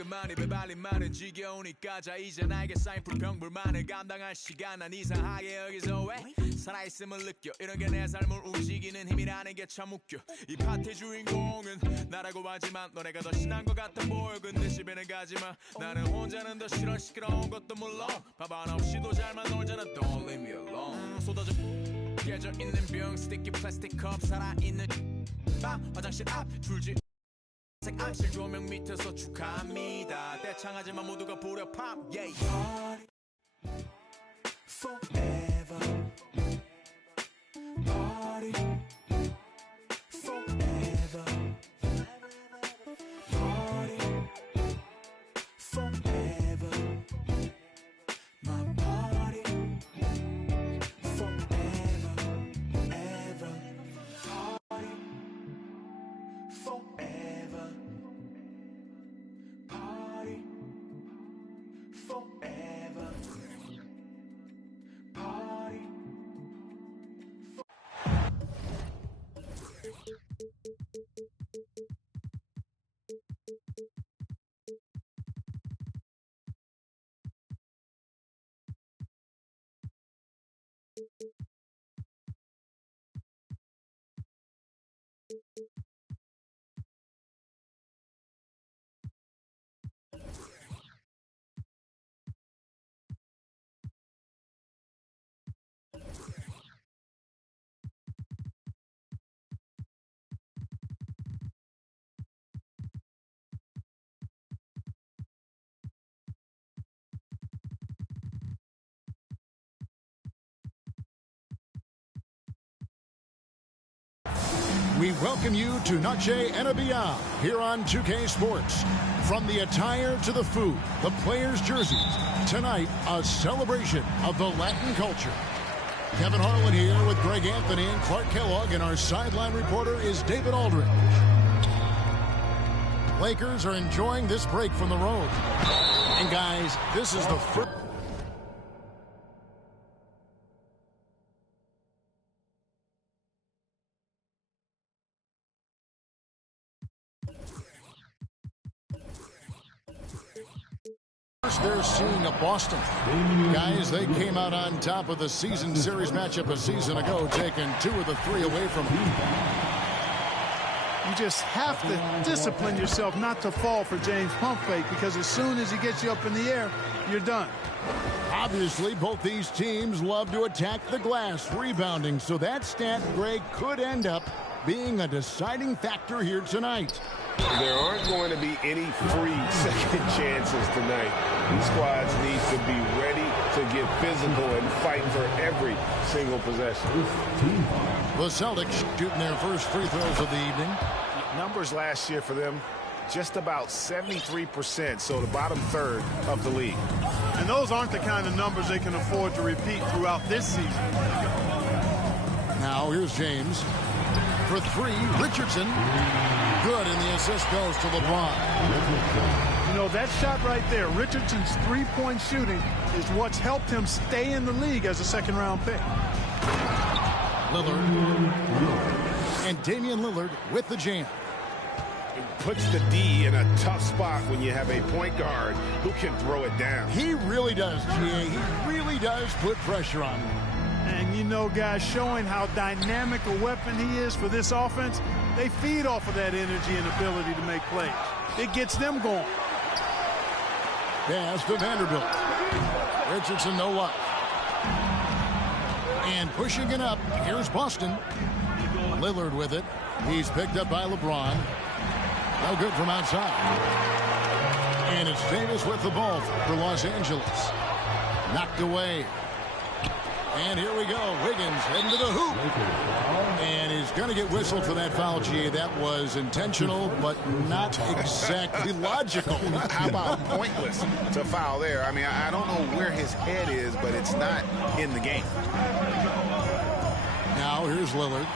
그만이 배발린 말은 지겨우니까 자 이제 나에게 쌓인 불평불만을 감당할 시간 난 이상하게 여기서 왜 살아있음을 느껴 이런 게 내 삶을 움직이는 힘이라는 게 참 웃겨 이 파티 주인공은 나라고 하지만 너네가 더 신난 것 같아 보여 근데 집에는 가지마 나는 혼자는 더 싫어 시끄러운 것도 물론 밥 하나 없이도 잘만 놀잖아 Don't leave me alone 쏟아져 깨져 있는 병 스티키 플라스틱 컵 살아있는 방 화장실 앞 줄지 암실 조명 밑에서 축하합니다 대창하지만 모두가 불협합 yeah. Forever Party Forever Party Forever My party Forever Ever Party Forever Party Forever Party We welcome you to Noche and Beyond here on 2K Sports. From the attire to the food, the players' jerseys, tonight a celebration of the Latin culture. Kevin Harlan here with Greg Anthony and Clark Kellogg, and our sideline reporter is David Aldridge. Lakers are enjoying this break from the road. And guys, this is the first... They're seeing a Boston. Guys, they came out on top of the season series matchup a season ago, taking 2 of the 3 away from them. You just have to discipline yourself not to fall for James Pump Fake, because as soon as he gets you up in the air, you're done. Obviously, both these teams love to attack the glass, rebounding, so that stat, Greg, could end up being a deciding factor here tonight. There aren't going to be any free second chances tonight. These squads need to be ready to get physical and fight for every single possession. The Celtics shooting their first free throws of the evening. Numbers last year for them, just about 73%, so the bottom third of the league. And those aren't the kind of numbers they can afford to repeat throughout this season. Now here's James. For 3, Richardson. Good, and the assist goes to LeBron. You know, that shot right there, Richardson's three-point shooting, is what's helped him stay in the league as a second-round pick. Lillard. And Damian Lillard with the jam. It puts the D in a tough spot when you have a point guard who can throw it down. He really does, G.A. He really does put pressure on him. And, you know, guys, showing how dynamic a weapon he is for this offense, they feed off of that energy and ability to make plays. It gets them going. Pass to Vanderbilt. Richardson, no luck. And pushing it up, here's Boston. Lillard with it. He's picked up by LeBron. No good from outside. And it's Davis with the ball for Los Angeles. Knocked away. And here we go. Wiggins heading to the hoop. And he's going to get whistled for that foul, G. That was intentional, but not exactly logical. How about pointless to foul there? I mean, I don't know where his head is, but it's not in the game. Now here's Lillard.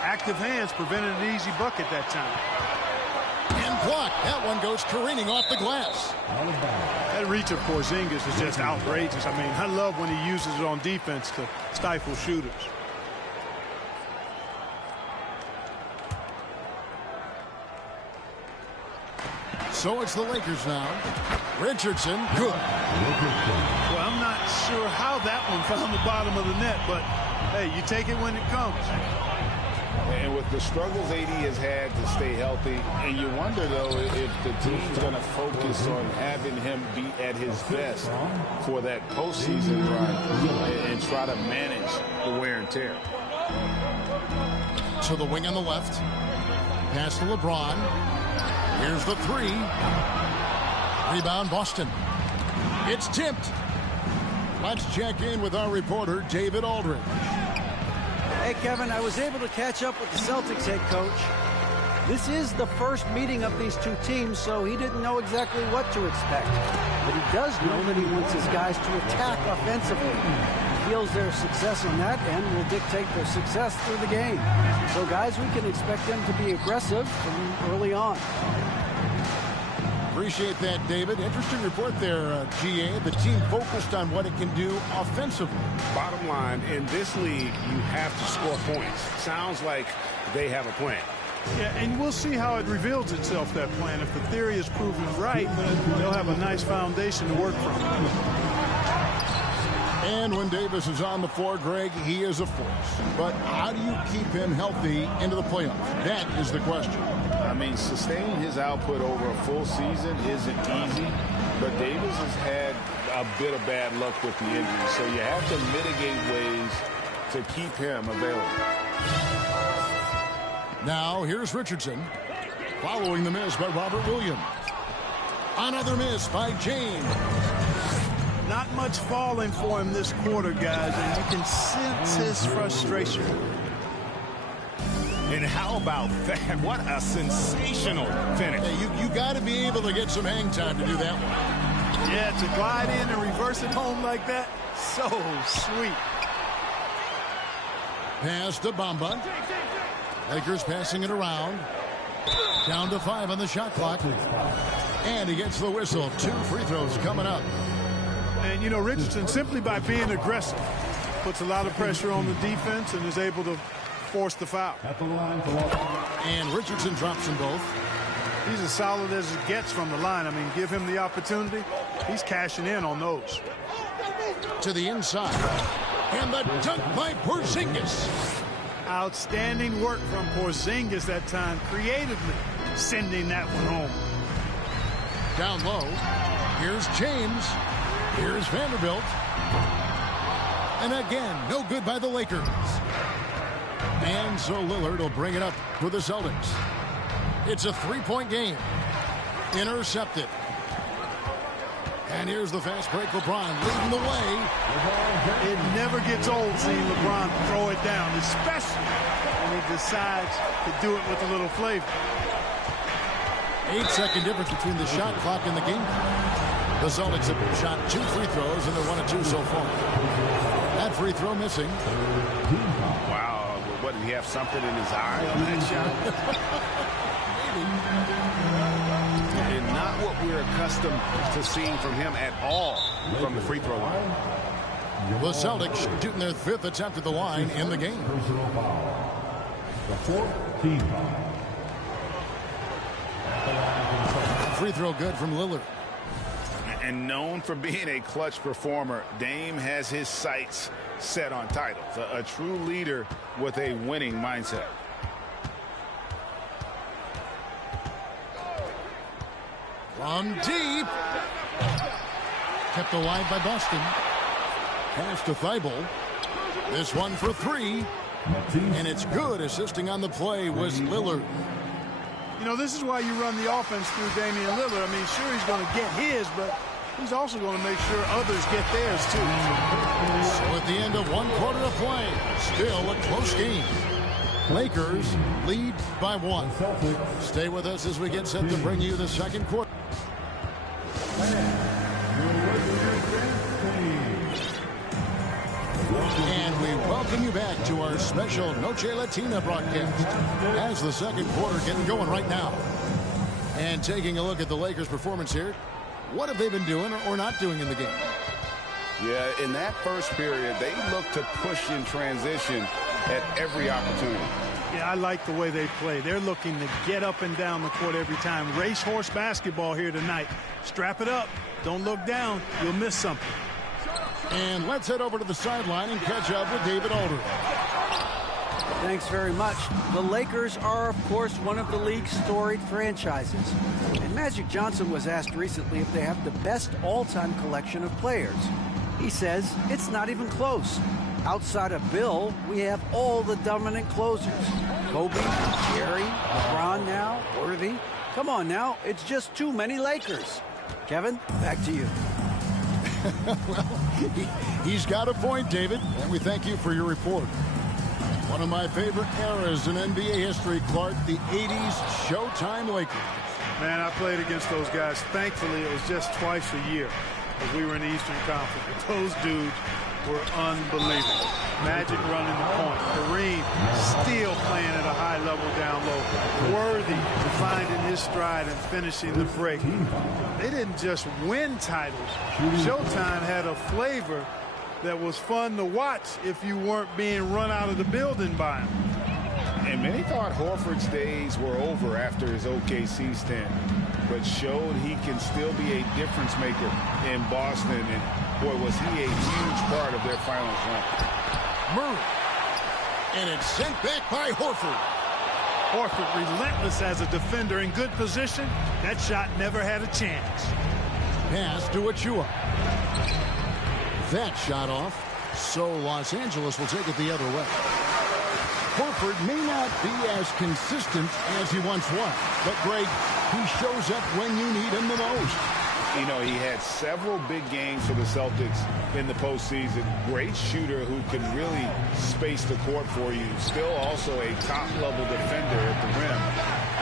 Active hands prevented an easy bucket that time. And blocked. That one goes careening off the glass. That reach of Porzingis is just outrageous. I mean, I love when he uses it on defense to stifle shooters. So it's the Lakers now. Richardson, good. Well, I'm not sure how that one found the bottom of the net, but hey, you take it when it comes. And with the struggles AD has had to stay healthy, and you wonder, though, if the team's going to focus on having him be at his best for that postseason run and try to manage the wear and tear. To the wing on the left. Pass to LeBron. Here's the three. Rebound, Boston. It's tipped. Let's check in with our reporter, David Aldridge. Hey, Kevin, I was able to catch up with the Celtics head coach. This is the first meeting of these two teams, so he didn't know exactly what to expect. But he does know that he wants his guys to attack offensively. He feels their success on that end will dictate their success through the game. So, guys, we can expect them to be aggressive from early on. Appreciate that, David. Interesting report there, GA. The team focused on what it can do offensively. Bottom line, in this league, you have to score points. Sounds like they have a plan. Yeah, and we'll see how it reveals itself, that plan. If the theory is proven right, they'll have a nice foundation to work from. And when Davis is on the floor, Greg, he is a force. But how do you keep him healthy into the playoffs? That is the question. I mean, sustaining his output over a full season isn't easy, but Davis has had a bit of bad luck with the injury, so you have to mitigate ways to keep him available. Now, here's Richardson, following the miss by Robert Williams. Another miss by James. Not much falling for him this quarter, guys, and you can sense his frustration. And how about that? What a sensational finish. Hey, you got to be able to get some hang time to do that one. Yeah, to glide in and reverse it home like that, so sweet. Pass to Bamba. Lakers passing it around. Down to 5 on the shot clock. And he gets the whistle. 2 free throws coming up. And, you know, Richardson, simply by being aggressive, puts a lot of pressure on the defense and is able to force the foul. And Richardson drops them both. He's as solid as it gets from the line. I mean, give him the opportunity. He's cashing in on those. To the inside. And the dunk by Porzingis. Outstanding work from Porzingis that time, creatively sending that one home. Down low. Here's James. Here's Vanderbilt. And again, no good by the Lakers. And so Lillard will bring it up for the Celtics. It's a 3-point game. Intercepted. And here's the fast break. LeBron leading the way. It never gets old seeing LeBron throw it down, especially when he decides to do it with a little flavor. 8-second difference between the shot clock and the game. The Celtics have shot 2 free throws, and they're 1 of 2 so far. That free throw missing. Wow, what, did he have something in his eye on that shot? And not what we're accustomed to seeing from him at all from the free throw line. The Celtics shooting their 5th attempt at the line in the game. Free throw good from Lillard. And known for being a clutch performer, Dame has his sights set on titles. A true leader with a winning mindset. From deep. Kept alive by Boston. Pass to Thibault. This one for 3. And it's good. Assisting on the play was Lillard. You know, this is why you run the offense through Damian Lillard. I mean, sure, he's going to get his, but he's also going to make sure others get theirs, too. So at the end of 1 quarter of play, still a close game. Lakers lead by 1. Stay with us as we get set to bring you the second quarter. And we welcome you back to our special Noche Latina broadcast as the second quarter getting going right now. And taking a look at the Lakers' performance here, what have they been doing or not doing in the game? Yeah, in that first period, they looked to push in transition at every opportunity. Yeah, I like the way they play. They're looking to get up and down the court every time. Racehorse basketball here tonight. Strap it up. Don't look down. You'll miss something. And let's head over to the sideline and catch up with David Aldridge. Thanks very much. The Lakers are, of course, one of the league's storied franchises. And Magic Johnson was asked recently if they have the best all-time collection of players. He says it's not even close. Outside of Bill, we have all the dominant closers. Kobe, Jerry, LeBron now, Worthy. Come on now, it's just too many Lakers. Kevin, back to you. Well, he's got a point, David, and we thank you for your report. One of my favorite eras in NBA history, Clark, the 80s Showtime Lakers. Man, I played against those guys. Thankfully, it was just twice a year as we were in the Eastern Conference. But those dudes were unbelievable. Magic running the point. Kareem still playing at a high level down low. Worthy finding his stride and finishing the break. They didn't just win titles. Showtime had a flavor that was fun to watch if you weren't being run out of the building by him. And many thought Horford's days were over after his OKC stint, but showed he can still be a difference maker in Boston. And boy, was he a huge part of their finals run. Murray. And it's sent back by Horford. Horford relentless as a defender in good position. That shot never had a chance. Pass to Achua. That shot off, so Los Angeles will take it the other way. Horford may not be as consistent as he once was, but Greg, he shows up when you need him the most. You know, he had several big games for the Celtics in the postseason. Great shooter who can really space the court for you. Still also a top-level defender at the rim,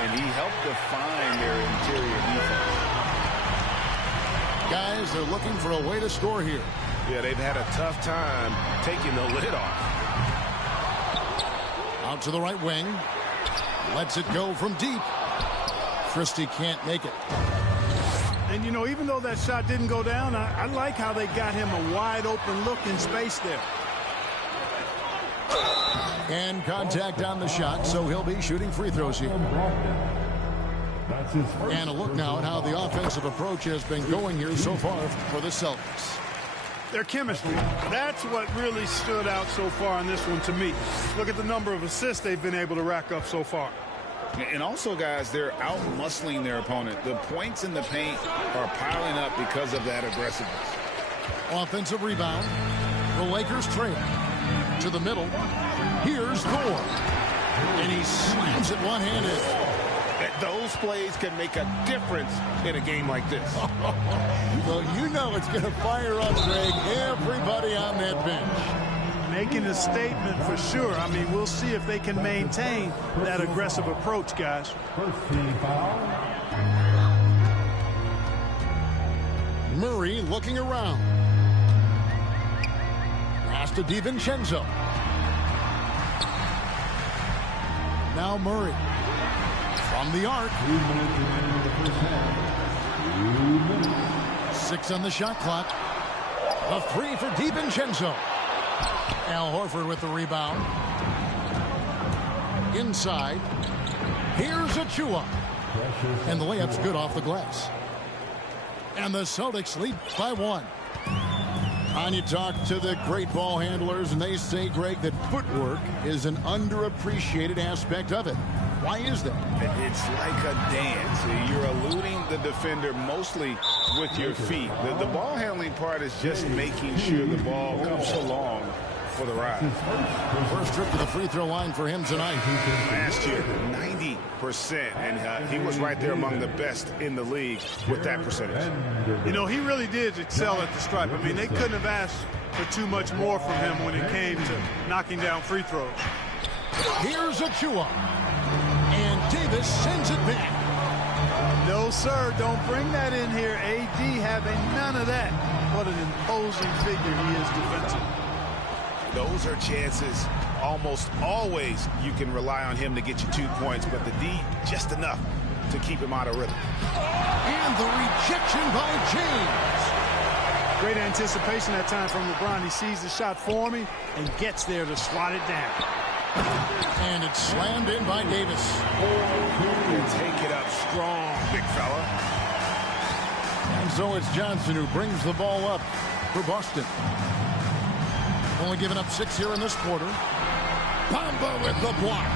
and he helped define their interior defense. Guys, they're looking for a way to score here. Yeah, they've had a tough time taking the lid off. Out to the right wing. Lets it go from deep. Christie can't make it. And, you know, even though that shot didn't go down, I like how they got him a wide-open look in space there. And contact on the shot, so he'll be shooting free throws here. And a look now at how the offensive approach has been going here so far for the Celtics. Their chemistry, that's what really stood out so far in this one to me. Look at the number of assists they've been able to rack up so far. And also, guys, they're out-muscling their opponent. The points in the paint are piling up because of that aggressiveness. Offensive rebound. The Lakers trail. To the middle. Here's Gore. And he slams it one-handed. Those plays can make a difference in a game like this. Well, you know it's going to fire up, Greg, everybody on that bench. Making a statement for sure. I mean, we'll see if they can maintain that aggressive approach, guys. Murray looking around. Pass to DiVincenzo. Now Murray. From the arc. 6 on the shot clock. A 3 for DiVincenzo. Al Horford with the rebound. Inside. Here's Achua. And the layup's good off the glass. And the Celtics lead by 1. And you talk to the great ball handlers, and they say, Greg, that footwork is an underappreciated aspect of it. Why is that? It's like a dance. You're eluding the defender mostly with your feet. The ball handling part is just making sure the ball comes along for the ride. First trip to the free throw line for him tonight. Last year, 90%, and he was right there among the best in the league with that percentage. You know, he really did excel at the stripe. I mean, they couldn't have asked for too much more from him when it came to knocking down free throws. Here's Achua. And Davis sends it back. No, sir, don't bring that in here. AD having none of that. What an imposing figure he is defensively. Those are chances. Almost always you can rely on him to get you 2 points, but the D just enough to keep him out of rhythm. And the rejection by James. Great anticipation that time from LeBron. He sees the shot forming and gets there to swat it down. And it's slammed in by Davis. Take it up strong, big fella. And so it's Johnson who brings the ball up for Boston. Only giving up 6 here in this quarter. Bamba with the block.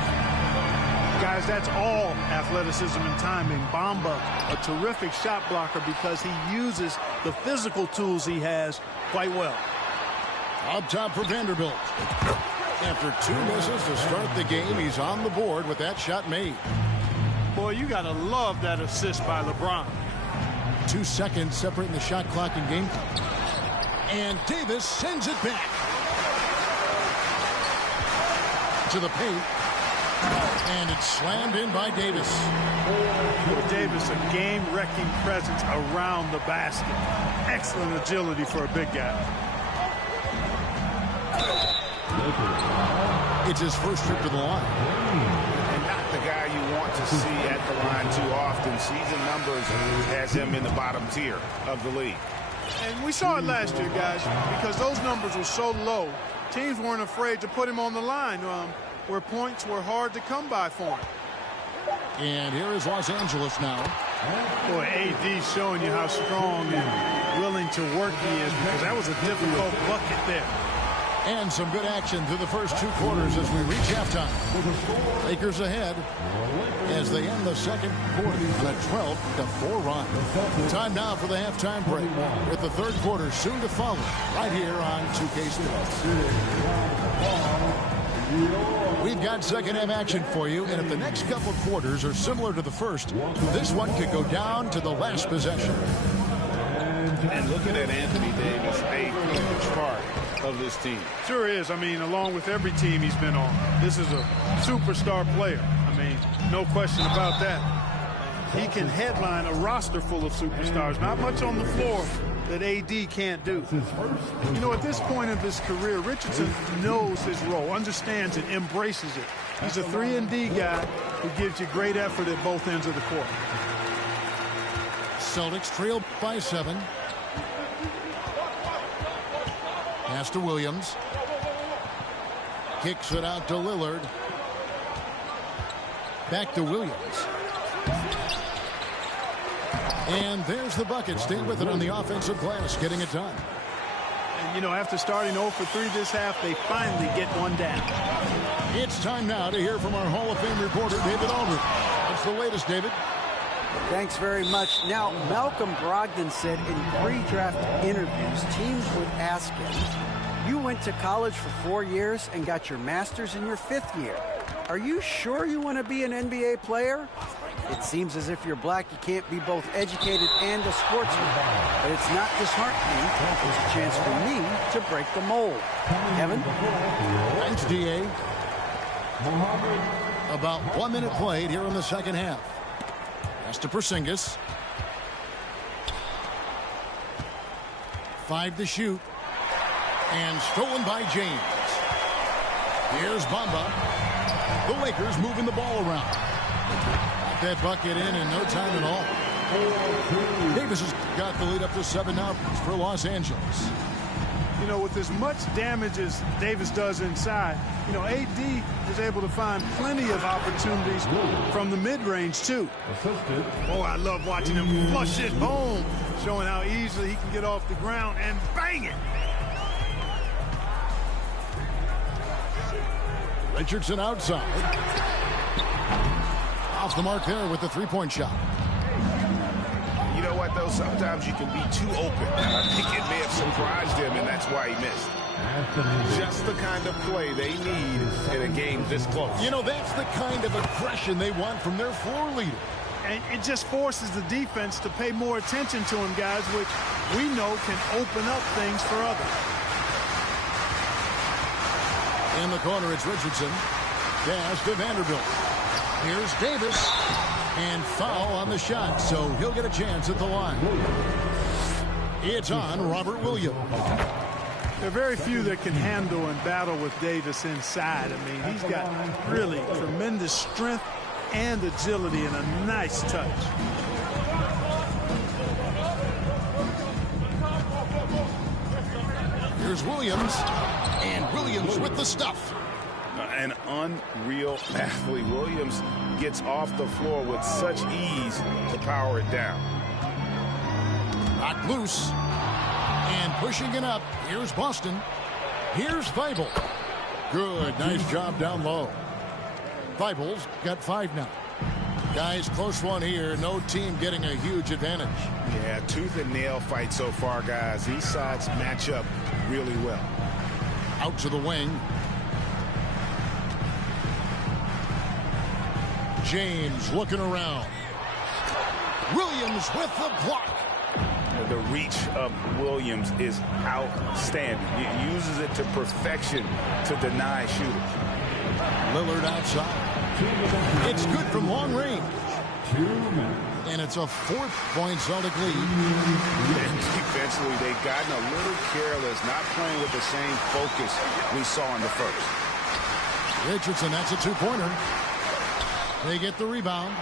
Guys, that's all athleticism and timing. Bamba, a terrific shot blocker because he uses the physical tools he has quite well. Up top for Vanderbilt. After 2 misses to start the game, he's on the board with that shot made. Boy, you got to love that assist by LeBron. 2 seconds separating the shot clock and game clock. And Davis sends it back to the paint. And it's slammed in by Davis. Well, Davis, a game-wrecking presence around the basket. Excellent agility for a big guy. It's his first trip to the line. And not the guy you want to see at the line too often. Season numbers has him in the bottom tier of the league. And we saw it last year, guys, because those numbers were so low. Teams weren't afraid to put him on the line where points were hard to come by for him. And here is Los Angeles now. Boy, AD showing you how strong and willing to work he is, because that was a difficult bucket there. And some good action through the first 2 quarters as we reach halftime. Lakers ahead as they end the second quarter on a 12-4 run. Time now for the halftime break, with the third quarter soon to follow right here on 2K Sports. We've got second half action for you, and if the next couple quarters are similar to the first, this one could go down to the last possession. And looking at Anthony Davis, a huge part of this team. Sure is. I mean, along with every team he's been on, this is a superstar player. I mean, no question about that. He can headline a roster full of superstars. Not much on the floor that AD can't do. You know, at this point of his career, Richardson knows his role, understands it, embraces it. He's a 3-and-D guy who gives you great effort at both ends of the court. Celtics trail by 7. Pass to Williams. Kicks it out to Lillard. Back to Williams. And there's the bucket. Stay with it on the offensive glass, getting it done. And, you know, after starting 0 for 3 this half, they finally get one down. It's time now to hear from our Hall of Fame reporter, David Aldridge. What's the latest, David? Thanks very much. Now, Malcolm Brogdon said in pre-draft interviews, teams would ask him, you went to college for 4 years and got your master's in your 5th year. Are you sure you want to be an NBA player? It seems as if you're black, you can't be both educated and a sportsman. But it's not disheartening. There's a chance for me to break the mold. Kevin? Thanks, D.A. About 1 minute played here in the second half. Pass to Porzingis. 5 to shoot. And stolen by James. Here's Bamba. The Lakers moving the ball around. Got that bucket in no time at all. Davis has got the lead up to 7 now for Los Angeles. You know, with as much damage as Davis does inside, you know, AD is able to find plenty of opportunities from the mid-range, too. Oh, I love watching him flush it home, showing how easily he can get off the ground and bang it. Richardson outside. Off the mark there with the three-point shot. You know what, though? Sometimes you can be too open. I think it may have surprised him, and that's why he missed. Just the kind of play they need in a game this close. You know, that's the kind of aggression they want from their floor leader. And it just forces the defense to pay more attention to him, guys, which we know can open up things for others. In the corner, it's Richardson. Pass to Vanderbilt. Here's Davis. And foul on the shot, so he'll get a chance at the line. It's on Robert Williams. There are very few that can handle and battle with Davis inside. I mean, he's got really tremendous strength and agility and a nice touch. Here's Williams. And Williams with the stuff. An unreal athlete. Williams gets off the floor with such ease to power it down. Knocked loose. And pushing it up. Here's Boston. Here's Thibault. Good. Nice job down low. Thibault's got 5 now. Guys, close one here. No team getting a huge advantage. Yeah, tooth and nail fight so far, guys. These sides match up really well. Out to the wing. James looking around. Williams with the block. The reach of Williams is outstanding. He uses it to perfection to deny shooters. Lillard outside. It's good from long range. And it's a 4th-point Celtic lead. And defensively, they've gotten a little careless, not playing with the same focus we saw in the first. Richardson, that's a 2-pointer. They get the rebound.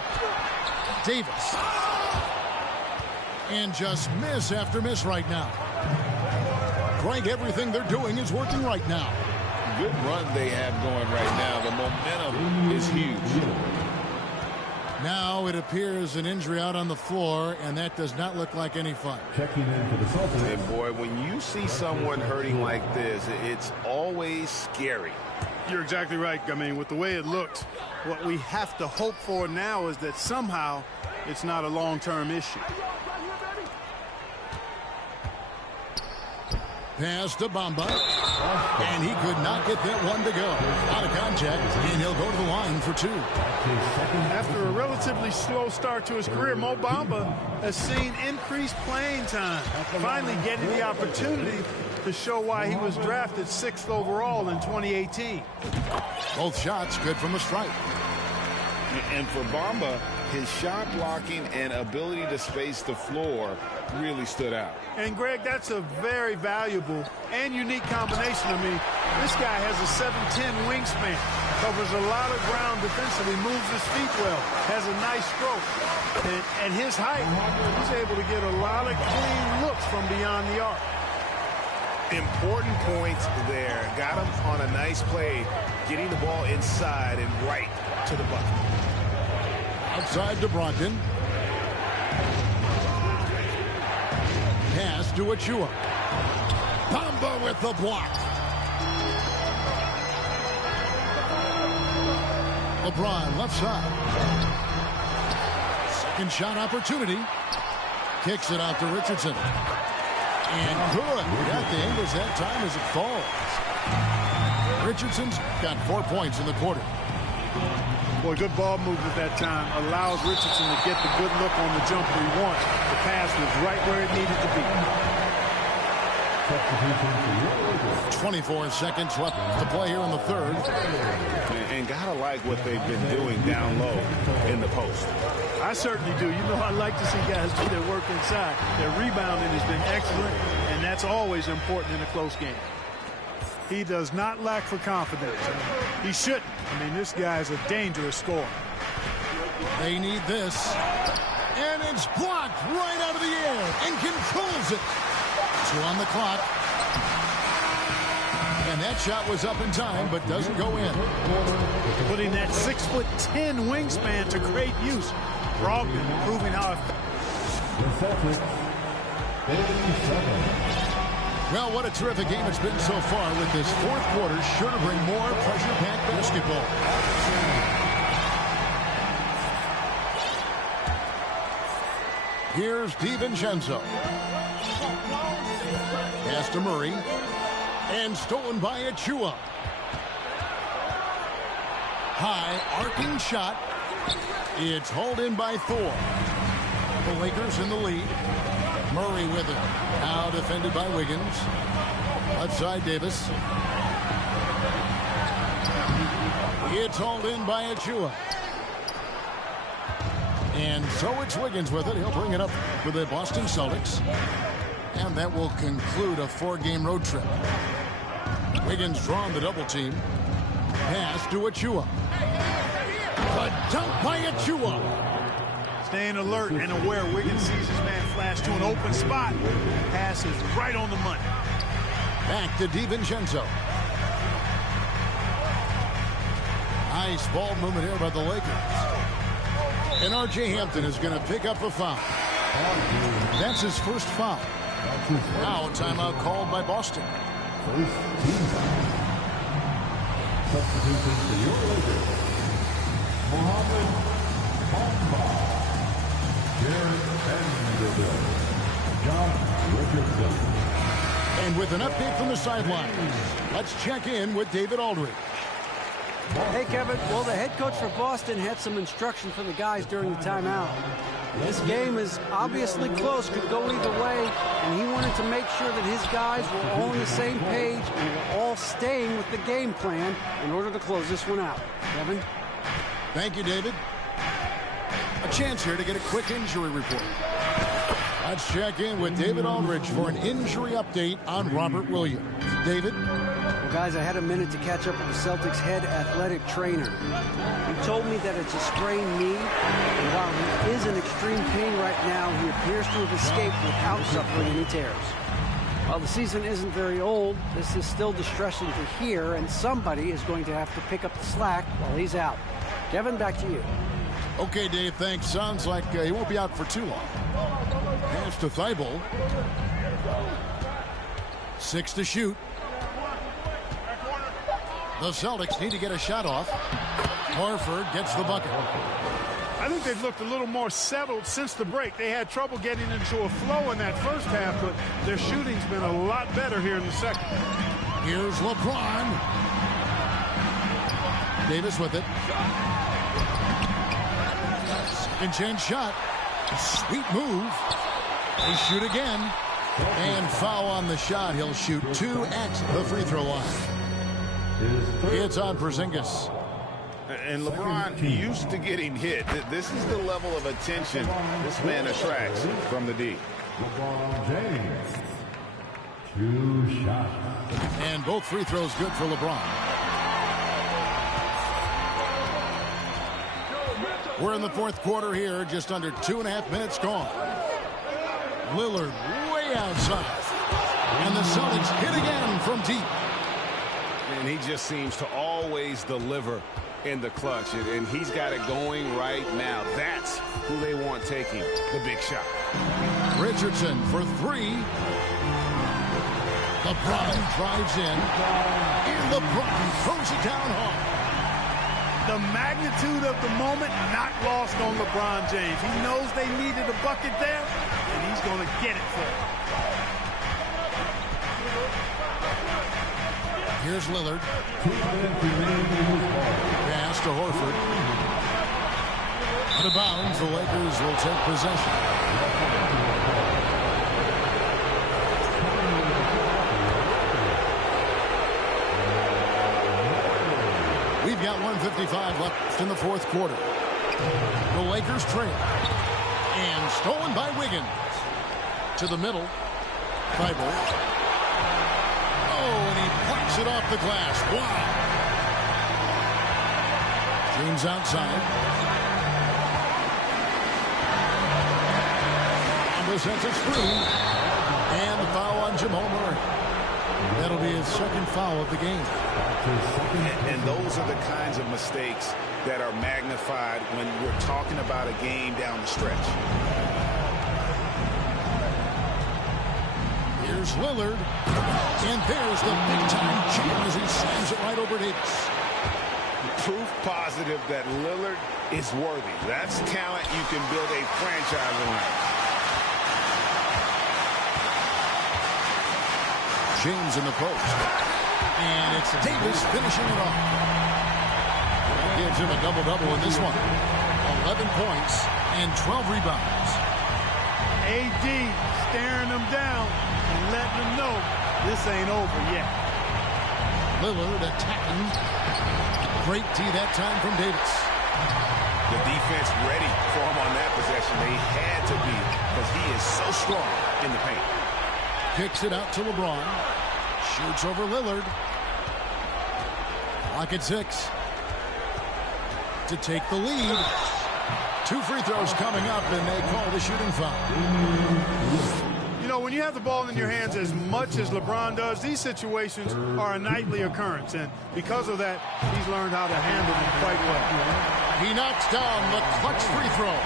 Davis. And just miss after miss right now. Greg, everything they're doing is working right now. Good run they have going right now. The momentum is huge. Now it appears an injury out on the floor, and that does not look like any fun. Checking in for the Celtics. And boy, when you see someone hurting like this, it's always scary. You're exactly right. I mean, with the way it looks, what we have to hope for now is that somehow it's not a long-term issue. Pass to Bamba, and he could not get that one to go. Out of contact, and he'll go to the line for 2. After a relatively slow start to his career, Mo Bamba has seen increased playing time, finally getting the opportunity to show why he was drafted 6th overall in 2018. Both shots good from the stripe. And for Bamba, his shot blocking and ability to space the floor really stood out. And Greg, that's a very valuable and unique combination. I mean, this guy has a 7'10" wingspan, covers a lot of ground defensively, moves his feet well, has a nice stroke. And at his height, he's able to get a lot of clean looks from beyond the arc. Important points there. Got him on a nice play, getting the ball inside and right to the bucket. Outside to Brogdon. Pass to Achua. Bamba with the block. LeBron left side. Second shot opportunity. Kicks it out to Richardson. And good. Got the Ingles that time as it falls. Richardson's got 4 points in the quarter. Boy, good ball movement that time. Allows Richardson to get the good look on the jumper he wants. The pass was right where it needed to be. 24 seconds left to play here in the third. And gotta like what they've been doing down low in the post. I certainly do. You know, I like to see guys do their work inside. Their rebounding has been excellent, and that's always important in a close game. He does not lack for confidence. He shouldn't. I mean, this guy's a dangerous scorer. They need this. And it's blocked right out of the air and controls it. 2 on the clock. And that shot was up in time, but doesn't go in. Putting that 6'10" wingspan to great use. Brogdon proving how. Well, what a terrific game it's been so far with this fourth quarter. Sure to bring more pressure-packed basketball. Here's DiVincenzo. Pass to Murray. And stolen by Achua. High arcing shot. It's hauled in by Thor. The Lakers in the lead. Murray with it. Now defended by Wiggins. Left side Davis. It's hauled in by Achua. And so it's Wiggins with it. He'll bring it up for the Boston Celtics. And that will conclude a 4-game road trip. Wiggins drawn the double team. Pass to Achua. The dunk by Achua. Staying alert and aware. Wiggins sees his man flash to an open spot. Pass is right on the money. Back to DiVincenzo. Nice ball movement here by the Lakers. And R.J. Hampton is going to pick up a foul. That's his first foul. Now timeout called by Boston. Substitution for your Lakers, Mohamed Bamba, Jarrett Vanderbilt, Josh Richardson. And with an update from the sidelines, let's check in with David Aldridge. Hey, Kevin. Well, the head coach for Boston had some instruction for the guys during the timeout. This game is obviously close, could go either way, and he wanted to make sure that his guys were all on the same page and were all staying with the game plan in order to close this one out. Kevin? Thank you, David. A chance here to get a quick injury report. Let's check in with David Aldridge for an injury update on Robert Williams. David? Well, guys, I had a minute to catch up with the Celtics head athletic trainer. He told me that it's a sprained knee, and while he is in extreme pain right now, he appears to have escaped without suffering any tears. While the season isn't very old, this is still distressing to hear, and somebody is going to have to pick up the slack while he's out. Kevin, back to you. Okay, Dave, thanks. Sounds like he won't be out for too long. Pass to Thibault. 6 to shoot. The Celtics need to get a shot off. Horford gets the bucket. I think they've looked a little more settled since the break. They had trouble getting into a flow in that first half, but their shooting's been a lot better here in the second. Here's LeBron. Davis with it. Second chance shot. Sweet move. They shoot again. And foul on the shot. He'll shoot 2 at the free throw line. It's on Porzingis. And LeBron used to getting hit. This is the level of attention this man attracts from the D. LeBron James, 2 shots. And both free throws good for LeBron. We're in the fourth quarter here, just under 2.5 minutes gone. Lillard way outside. And the Celtics hit again from deep. And he just seems to always deliver in the clutch, and he's got it going right now. That's who they want taking the big shot. Richardson for 3. LeBron drives in, and LeBron throws it down hard. The magnitude of the moment not lost on LeBron James. He knows they needed a bucket there, and he's going to get it for them. Here's Lillard. Pass to Horford. Out of bounds, the Lakers will take possession. We've got 1:55 left in the fourth quarter. The Lakers trail. And stolen by Wiggins. To the middle. Thibault. Oh, and he plucks it off the glass. Wow. James outside. And sets a screen. And the foul on Jamal Murray. That'll be his second foul of the game. And those are the kinds of mistakes that are magnified when we're talking about a game down the stretch. Here's Lillard. And there's the big-time jam as he slams it right over Davis. Proof positive that Lillard is worthy. That's talent you can build a franchise around. James in the post. And it's Davis finishing it off. That gives him a double-double in this one. 11 points and 12 rebounds. AD staring them down and letting them know this ain't over yet. Lillard attacking. Great D that time from Davis. The defense ready for him on that possession. They had to be because he is so strong in the paint. Kicks it out to LeBron. Shoots over Lillard. Clock at 6. To take the lead. 2 free throws coming up, and they call the shooting foul. You know, when you have the ball in your hands as much as LeBron does, these situations are a nightly occurrence. And because of that, he's learned how to handle them quite well. He knocks down the clutch free throw.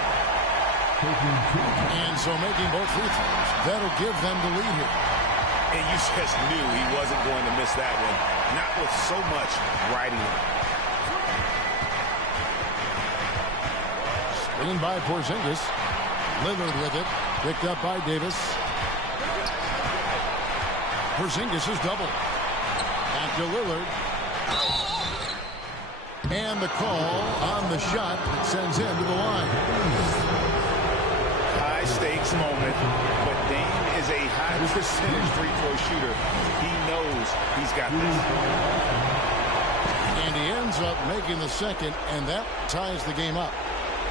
And so making both free throws, that'll give them the lead here. And you just knew he wasn't going to miss that one. Not with so much riding it. Screen by Porzingis. Lillard with it. Picked up by Davis. Porzingis is double. Back to Lillard. And the call on the shot that sends him to the line. High stakes moment, but Dame is a high percentage free throw shooter. He knows he's got this. And he ends up making the second, and that ties the game up.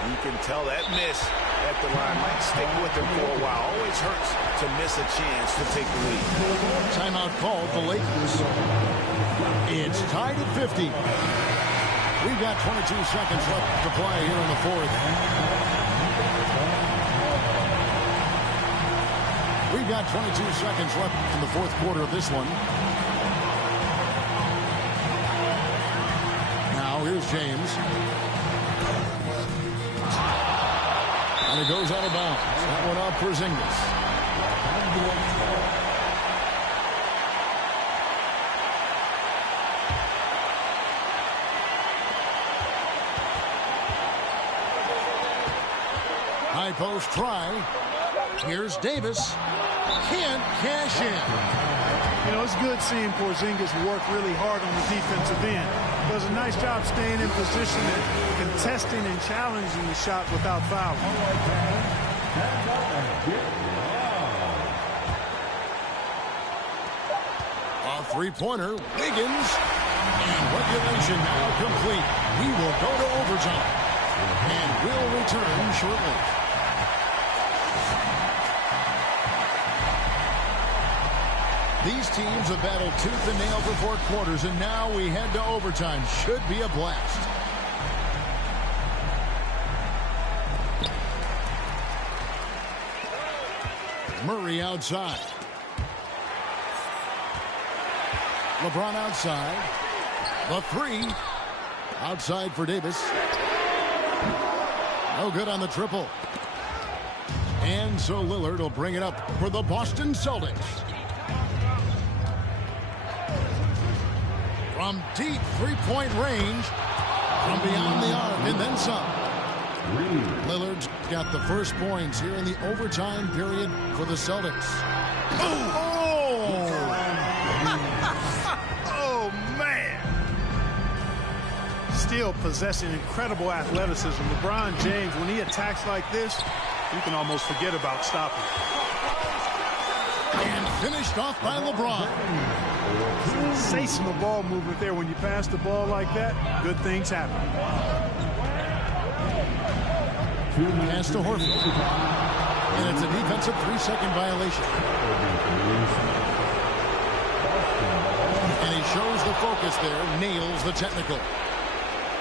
You can tell that miss at the line might stick with him for a while. Always hurts to miss a chance to take the lead. Timeout called the Lakers. It's tied at 50. We've got 22 seconds left to play here in the fourth. We've got 22 seconds left in the fourth quarter of this one. Now here's James. And it goes out of bounds. That one off Porzingis. High post try. Here's Davis. Can't cash in. You know, it's good seeing Porzingis work really hard on the defensive end. Does a nice job staying in position and contesting and challenging the shot without fouling. A three-pointer. Wiggins. And regulation now complete. We will go to overtime. And we'll return shortly. These teams have battled tooth and nail for 4 quarters, and now we head to overtime. Should be a blast. Murray outside. LeBron outside. The three. Outside for Davis. No good on the triple. And so Lillard will bring it up for the Boston Celtics. From deep three-point range, from beyond the arc, and then some. Lillard's got the first points here in the overtime period for the Celtics. Oh! Oh, man. Still possessing incredible athleticism. LeBron James, when he attacks like this, you can almost forget about stopping. And finished off by LeBron. Sensational ball movement there. When you pass the ball like that, good things happen. Pass to Horford. And it's a defensive 3-second violation. And he shows the focus there, nails the technical.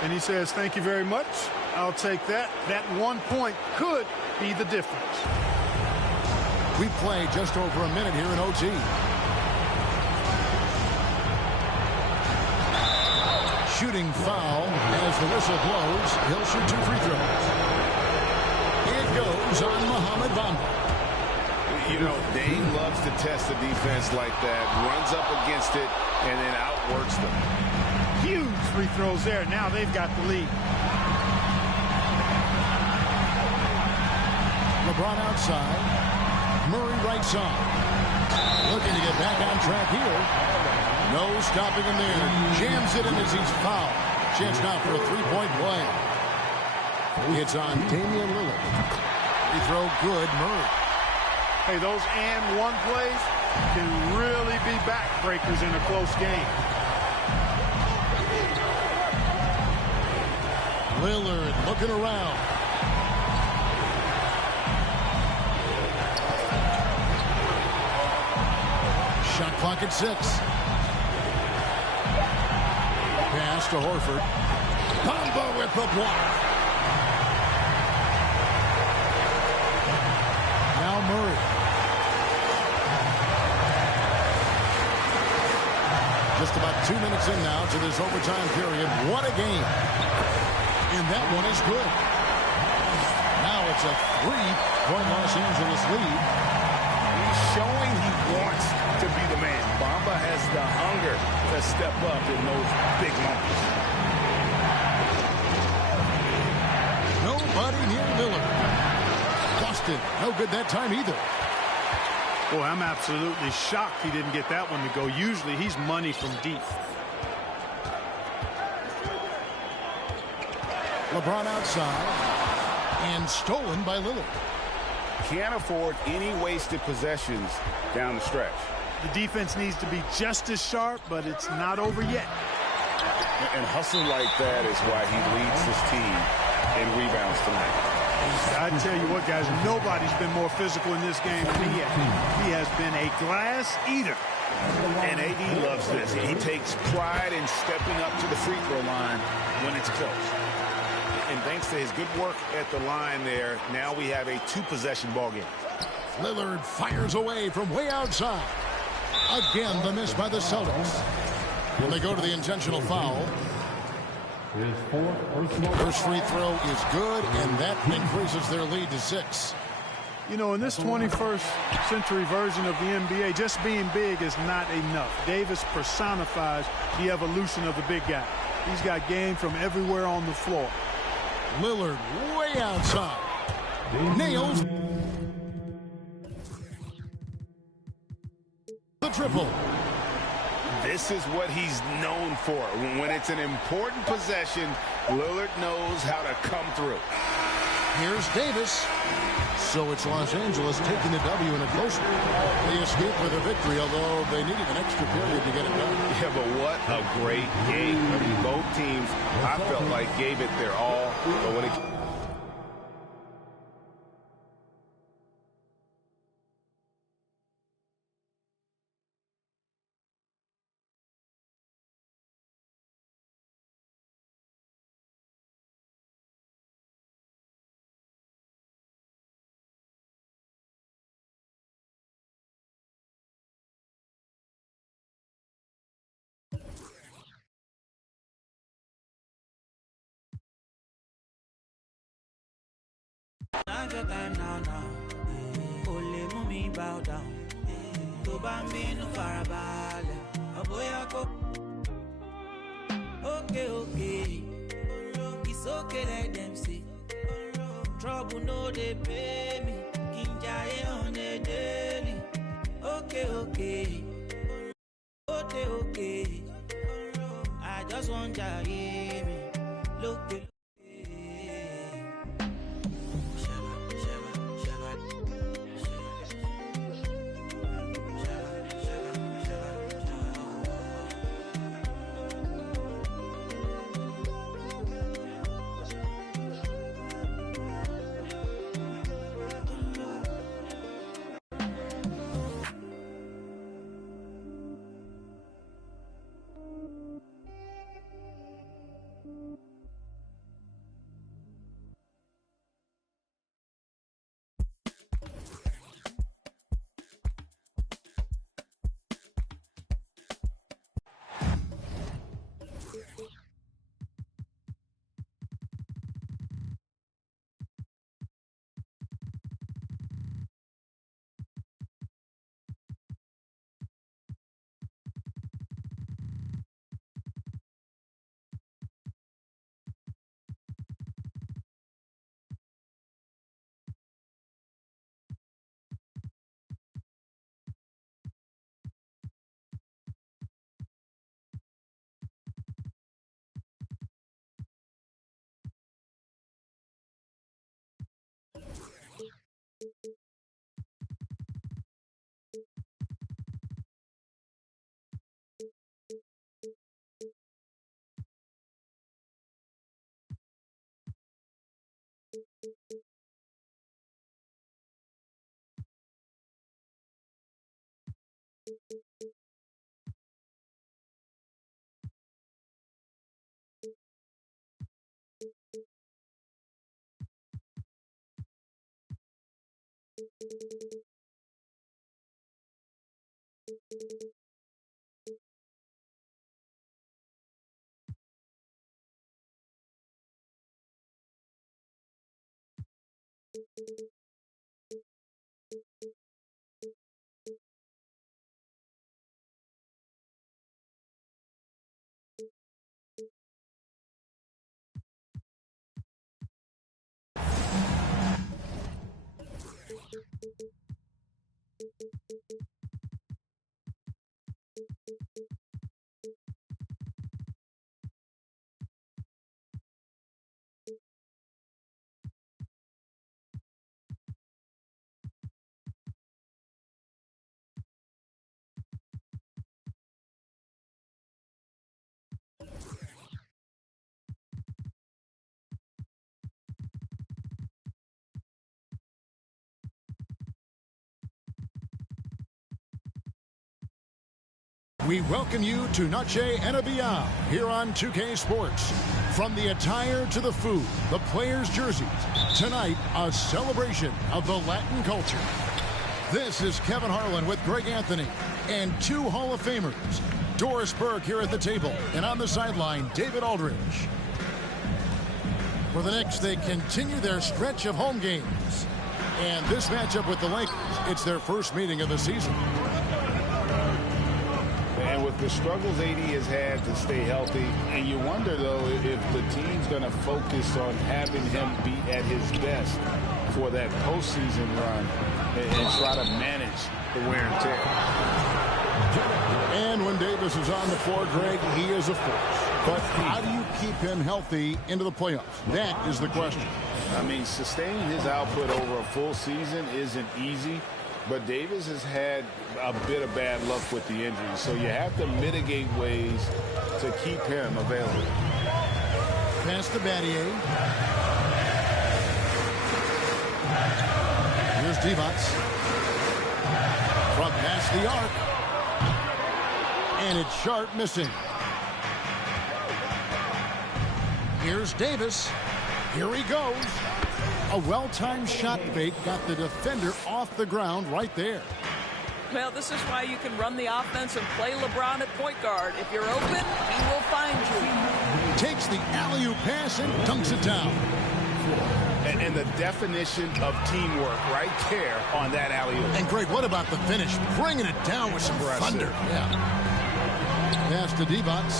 And he says, thank you very much. I'll take that. That 1 point could be the difference. We play just over a minute here in OT. Shooting foul as the whistle blows. He'll shoot 2 free throws. It goes on Mohamed Bamba. You know, Dame loves to test the defense like that. Runs up against it and then outworks them. Huge free throws there. Now they've got the lead. LeBron outside. Murray right side. Looking to get back on track here. No stopping him there. Jams it in as he's fouled. Chance now for a three-point play. It's on Damian Lillard. Free throw good, Murray. Hey, those and one plays can really be backbreakers in a close game. Lillard looking around. Shot clock at 6. Pass to Horford. Bamba with the block. Now Murray. Just about 2 minutes in now to this overtime period. What a game. And that one is good. Now it's a 3-point Los Angeles lead. He's showing he wants to be the man. Bamba has the hunger to step up in those big moments. Nobody near Lillard. Boston, no good that time either. Boy, I'm absolutely shocked he didn't get that one to go. Usually he's money from deep. LeBron outside. And stolen by Lillard. Can't afford any wasted possessions down the stretch. The defense needs to be just as sharp, but it's not over yet. And hustling like that is why he leads his team in rebounds tonight. I tell you what, guys, nobody's been more physical in this game than he has. He has been a glass eater. And AD loves this. He takes pride in stepping up to the free throw line when it's close. And thanks to his good work at the line there, now we have a 2-possession ball game. Lillard fires away from way outside. Again, the miss by the Celtics. When they go to the intentional foul. His fourth personal First free throw is good, and that increases their lead to 6. You know, in this 21st century version of the NBA, just being big is not enough. Davis personifies the evolution of the big guy. He's got game from everywhere on the floor. Lillard way outside. Nails the triple. This is what he's known for. When it's an important possession, Lillard knows how to come through. Here's Davis. So it's Los Angeles taking the W in a close one. They escaped with a victory, although they needed an extra period to get it done. Yeah, but what a great game. I mean, both teams, I felt like, gave it their all. But when it Now's your time now. Only move bow down. To bambi no farabale. Aboya ko. Okay. It's okay, let them see. Trouble no they pay me. Kinjaye on a daily. Okay. Okay. I just want to hear me. Look. We welcome you to Noche and Beyond here on 2K Sports. From the attire to the food, the players' jerseys, tonight a celebration of the Latin culture. This is Kevin Harlan with Greg Anthony and two Hall of Famers, Doris Burke here at the table, and on the sideline, David Aldridge. For the Knicks, they continue their stretch of home games. And this matchup with the Lakers, it's their first meeting of the season. And with the struggles AD has had to stay healthy, and you wonder, though, if the team's going to focus on having him be at his best for that postseason run and try to manage the wear and tear. And when Davis is on the floor, Greg, he is a force. But how do you keep him healthy into the playoffs? That is the question. I mean, sustaining his output over a full season isn't easy. But Davis has had a bit of bad luck with the injury, so you have to mitigate ways to keep him available. Pass to Battier. Here's Divac. From past the arc. And it's Sharp missing. Here's Davis. Here he goes. A well-timed shot fake got the defender off the ground right there. Well, this is why you can run the offense and play LeBron at point guard. If you're open, he will find you. Takes the alley-oop pass and dunks it down. And the definition of teamwork right there on that alley-oop. And Greg, what about the finish? Bringing it down with some thunder. Yeah. Pass to Divac.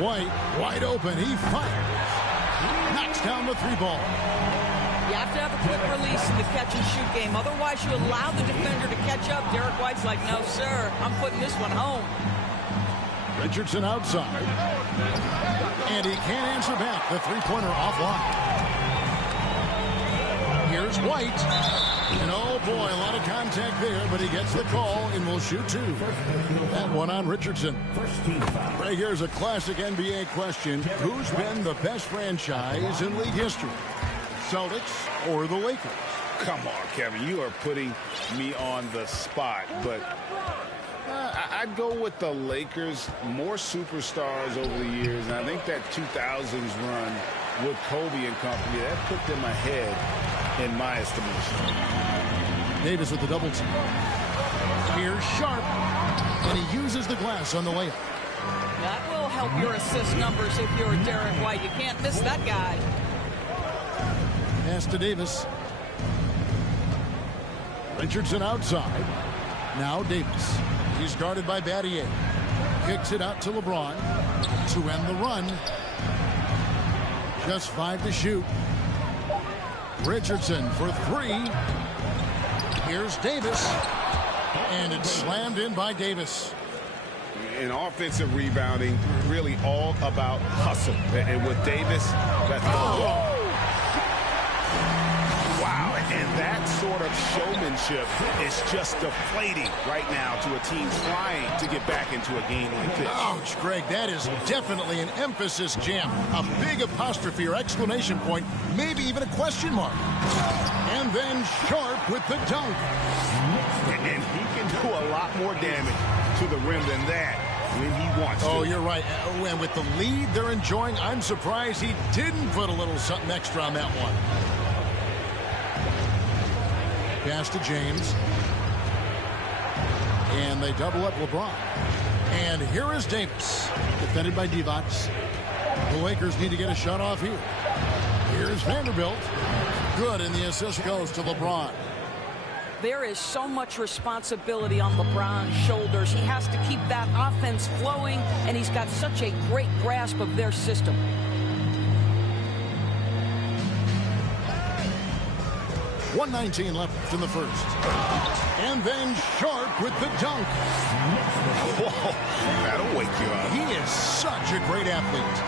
White, wide open. He fires. Knocks down the three ball. You have to have a quick release in the catch-and-shoot game. Otherwise, you allow the defender to catch up. Derek White's like, no, sir, I'm putting this one home. Richardson outside. And he can't answer back. The three-pointer offline. Here's White. And oh, boy, a lot of contact there, but he gets the call and will shoot two. That one on Richardson. Right here's a classic NBA question. Who's been the best franchise in league history? Celtics or the Lakers? Come on, Kevin. You are putting me on the spot. But I'd go with the Lakers. More superstars over the years. And I think that 2000s run with Kobe and company, that put them ahead in my estimation. Davis with the double team. Here's Sharp. And he uses the glass on the layup. That will help your assist numbers if you're Derek White. You can't miss that guy. Pass to Davis. Richardson outside. Now Davis. He's guarded by Battier. Kicks it out to LeBron to end the run. Just 5 to shoot. Richardson for 3. Here's Davis. And it's slammed in by Davis. In offensive rebounding, really all about hustle. And with Davis, that's wow. And that sort of showmanship is just deflating right now to a team trying to get back into a game like this. Ouch, Greg, that is definitely an emphasis jam. A big apostrophe or exclamation point, maybe even a question mark. And then Sharp with the dunk. And he can do a lot more damage to the rim than that when he wants to. Oh, you're right. And with the lead they're enjoying, I'm surprised he didn't put a little something extra on that one. Pass to James. And they double up LeBron. And here is Davis. Defended by Divac. The Lakers need to get a shot off here. Here's Vanderbilt. Good, and the assist goes to LeBron. There is so much responsibility on LeBron's shoulders. He has to keep that offense flowing, and he's got such a great grasp of their system. .119 left in the first. And then Sharp with the dunk. Whoa, that'll wake you up. He is such a great athlete.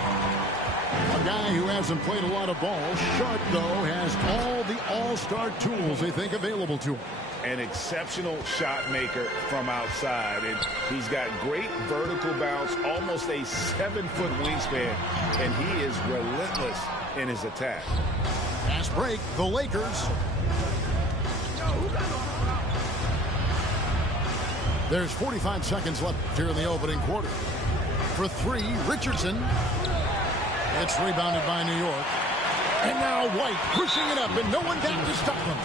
A guy who hasn't played a lot of ball. Sharp, though, has all the all-star tools they think available to him. An exceptional shot maker from outside. And he's got great vertical bounce, almost a 7-foot wingspan. And he is relentless in his attack. Fast break, the Lakers. There's 45 seconds left here in the opening quarter. For three, Richardson. It's rebounded by New York. And now White pushing it up, and no one got to stop him.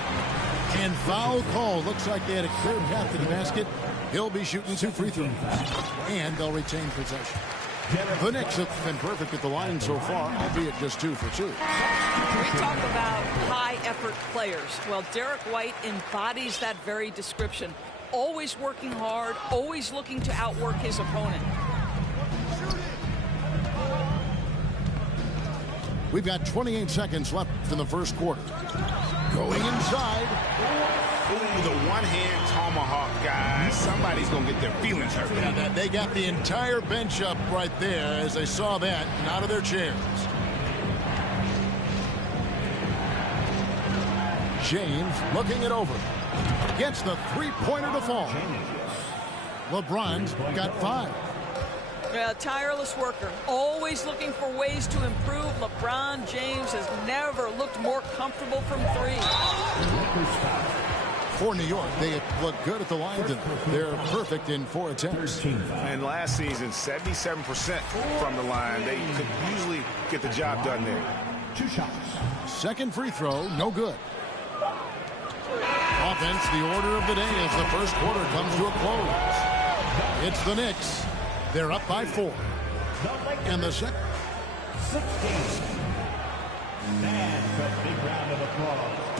And foul call. Looks like they had a clear path to the basket. He'll be shooting 2 free throws. And they'll retain possession. The Knicks have been perfect at the line so far, albeit just 2 for 2. We talk about high-effort players. Well, Derek White embodies that very description. Always working hard, always looking to outwork his opponent. We've got 28 seconds left in the first quarter. Going inside. Ooh, the one-hand tomahawk, guys. Somebody's going to get their feelings hurt. Yeah, they got the entire bench up right there as they saw that and out of their chairs. James looking it over. Gets the three-pointer to fall. LeBron's got 5. A tireless worker, always looking for ways to improve. LeBron James has never looked more comfortable from 3. For New York, they have looked good at the line. They're perfect in 4 attempts. And last season, 77% from the line. They could usually get the job done there. 2 shots. Second free throw, no good. Offense, the order of the day as the first quarter comes to a close. It's the Knicks. They're up by 4. And the second. 16. And a big round of applause.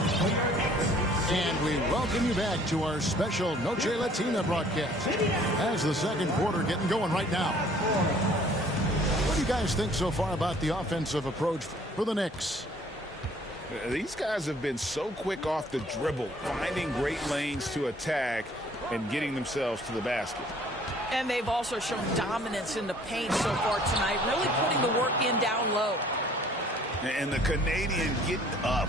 And we welcome you back to our special Noche Latina broadcast as the second quarter getting going right now. What do you guys think so far about the offensive approach for the Knicks? These guys have been so quick off the dribble, finding great lanes to attack and getting themselves to the basket. And they've also shown dominance in the paint so far tonight, really putting the work in down low. And the Canadian getting up.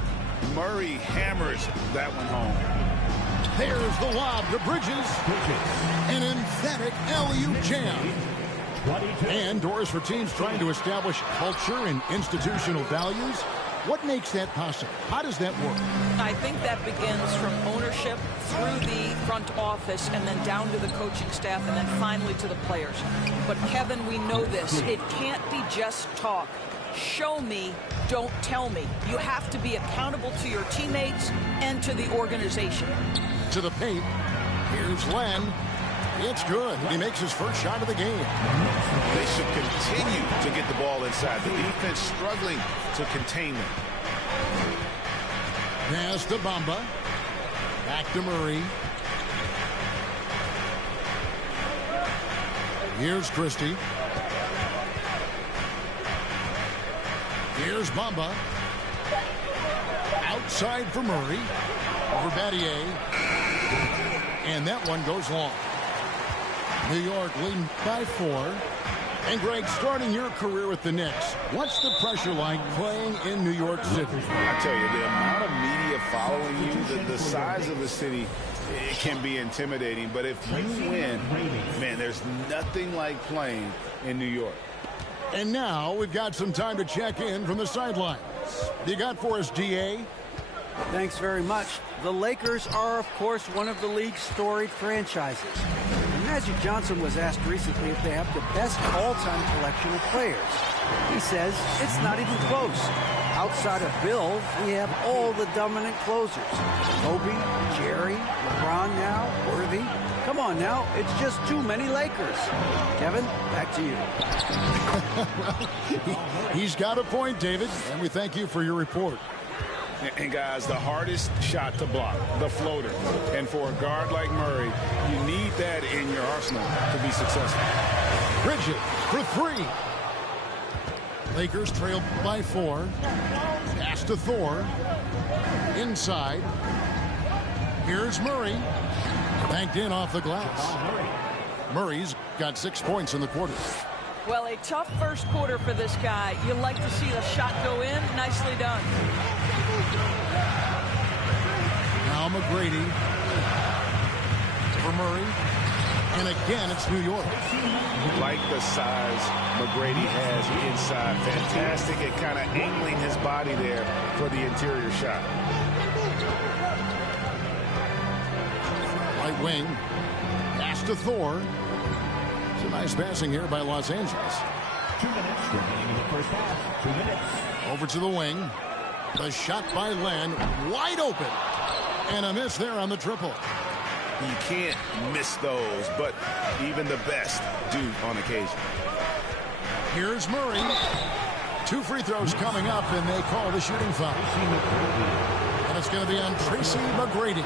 Murray hammers that one home. There's the lob to Bridges. An emphatic alley-oop jam. And doors for teams trying to establish culture and institutional values. What makes that possible? How does that work? I think that begins from ownership through the front office and then down to the coaching staff and then finally to the players. But, Kevin, we know this. It can't be just talk. Show me, don't tell me. You have to be accountable to your teammates and to the organization. To the paint. Here's Len. It's good. He makes his first shot of the game. They should continue to get the ball inside. The defense struggling to contain them. Pass to Bamba. Back to Murray. Here's Christie. Here's Bamba. Outside for Murray. Over Battier. And that one goes long. New York leading by 4. And Greg, starting your career with the Knicks, what's the pressure like playing in New York City? I tell you, the amount of media following you, the size of the city, it can be intimidating. But if you win, man, there's nothing like playing in New York. And now we've got some time to check in from the sidelines. You got for us, DA? Thanks very much. The Lakers are, of course, one of the league's storied franchises. And Magic Johnson was asked recently if they have the best all-time collection of players. He says it's not even close. Outside of Bill, we have all the dominant closers. Kobe, Jerry, LeBron now, Worthy. Come on now, it's just too many Lakers. Kevin, back to you. He's got a point, David, and we thank you for your report. And guys, the hardest shot to block, the floater. And for a guard like Murray, you need that in your arsenal to be successful. Bridges for 3. Lakers trail by 4. Pass to Thor. Inside. Here's Murray. Banked in off the glass. Murray's got 6 points in the quarter. Well, a tough first quarter for this guy. You like to see the shot go in. Nicely done. Now McGrady for Murray. And again, it's New York. Like the size McGrady has inside. Fantastic at kind of angling his body there for the interior shot. Right wing. Pass to Thor. It's a nice passing here by Los Angeles. 2 minutes remaining in the first half. 2 minutes. Over to the wing. The shot by Len. Wide open. And a miss there on the triple. You can't miss those, but even the best do on occasion. Here's Murray. 2 free throws coming up, and they call the shooting foul. And it's going to be on Tracy McGrady.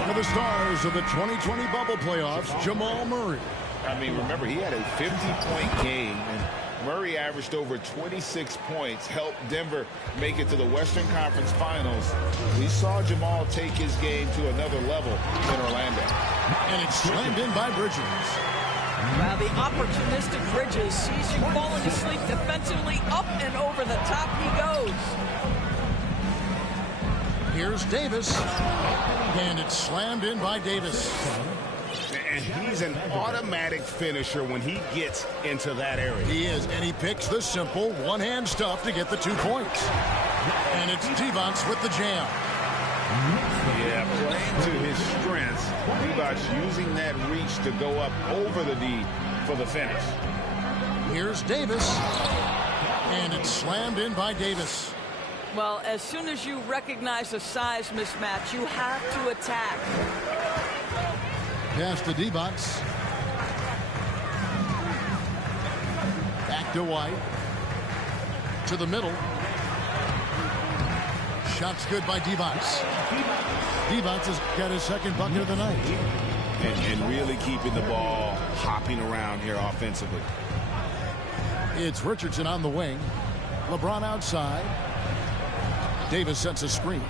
One of the stars of the 2020 bubble playoffs, Jamal Murray. I mean, remember, he had a 50-point game, and Murray averaged over 26 points, helped Denver make it to the Western Conference Finals. We saw Jamal take his game to another level in Orlando. And it's slammed in by Bridges. Well, the opportunistic Bridges sees you falling asleep defensively. Up and over the top he goes. Here's Davis. And it's slammed in by Davis. And he's an automatic finisher when he gets into that area. He is, and he picks the simple one-hand stuff to get the 2 points. And it's Divac with the jam. Yeah, playing to his strengths. Divac using that reach to go up over the D for the finish. Here's Davis. And it's slammed in by Davis. Well, as soon as you recognize a size mismatch, you have to attack. Pass to Divac. Back to White. To the middle. Shot's good by Divac. Divac has got his second bucket of the night. And really keeping the ball hopping around here offensively. It's Richardson on the wing. LeBron outside. Davis sets a screen.